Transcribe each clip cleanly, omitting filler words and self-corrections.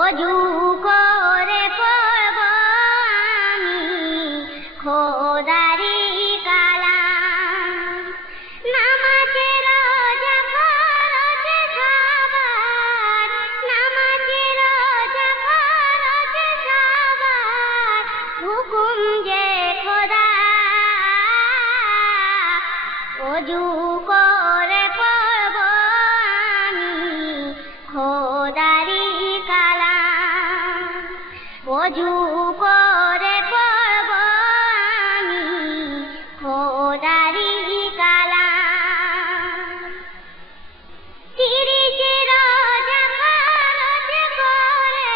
অজু করে পড়ব আমি খোদারি কালাম। নামাজে রোজা ফরজ সবার, নামাজে রোজা ফরজ সবার, হুকুম যে খোদা। অজু করে পড়ব আমি খোদারি কালাম। অজু করে পড়ব আমি খোদারি কালাম। 30 রোজা ফরজ করে,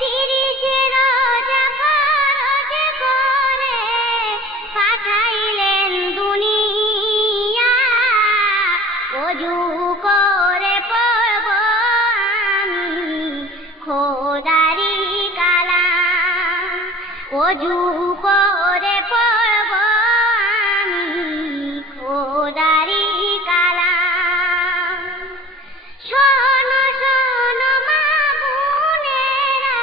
30 রোজা ফরজ করে পাঠাইলেন দুনিয়া। অজু করে পড়ব আমি খোদারি কালাম। অজু করে পড়ব আমি খোদারি কালাম। শোনো শোনো মা বোনেরা,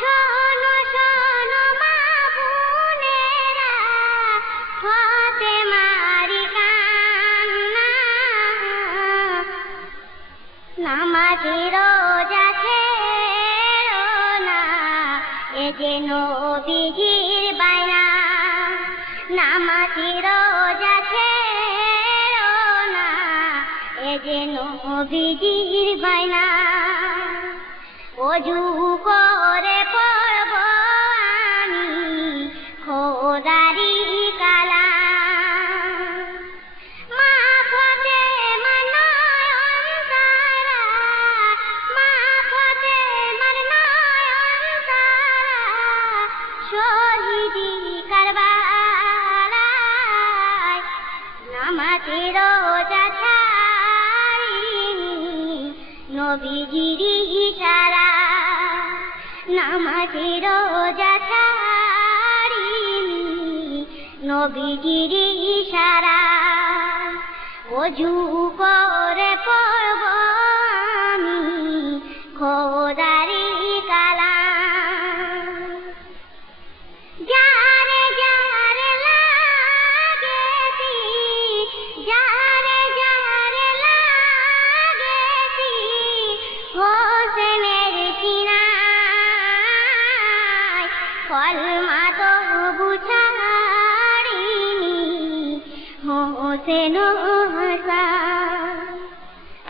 শোনো শোনো মা বোনেরা, ফাতেমারি কান্না। নামাজে রোজা ছেড়ো না, এ যে নবীজির বায়না। নামাজে রোজা ছেড়ো না, এ যে নবীজির বায়না। অজু করে পড়ব আমি খোদারি কালাম। মা ফাতেমার নয়ন তারা, মা ফাতেমার নয়ন তারা, শহীদি কারবালায়। নামাজে রোজা ছাড়িনি নবীজির ইশারা। নামাজে রোজা ছাড়িনি নবীজির ইশারা। অজু করে পড়ব আমি খোদারি কালাম। যারে যারে লাগেছি, যারে যারে লাগেছি হোসেনের সিনায়। কলমা তবু ছাড়িনি হোসেন হাসান।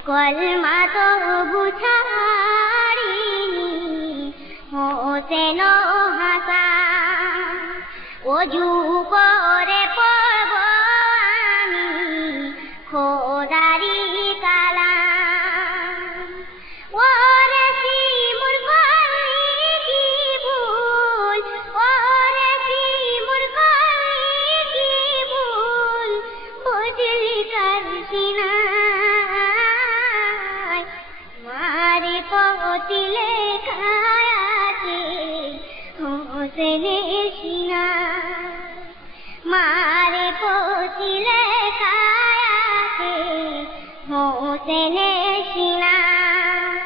কলমা তবু ছাড়িনি হোসেন হাসান। অজু করে পড়ব আমি খোদারি কালাম। ওরে শিমুর করলি কি ভুল, ওরে শিমুর করলি কি ভুল, বুঝলি কার সিনায়। মারে পতি লেখায় আছে হোসেনের সিনায়। মারে পতি লেখায় আছে হোসেনের সিনায়।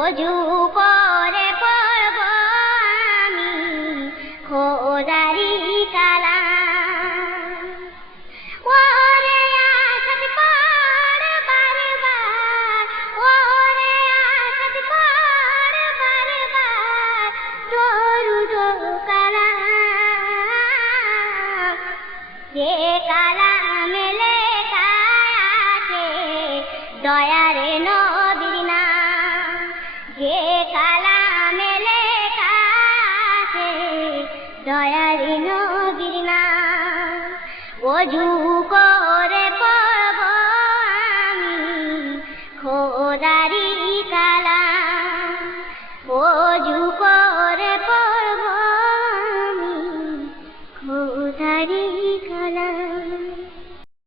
অজু করে পড়ব আমি খোদারি কালাম। ওরে আসাদ পড় বারবার, ওরে আসাদ পড় বারবার, দরুদ কালাম। যে কালামে লেখা আছে দয়ারে নবীর নাম। যে কালামে লেখা আছে দয়ারে নবীর নাম। অজু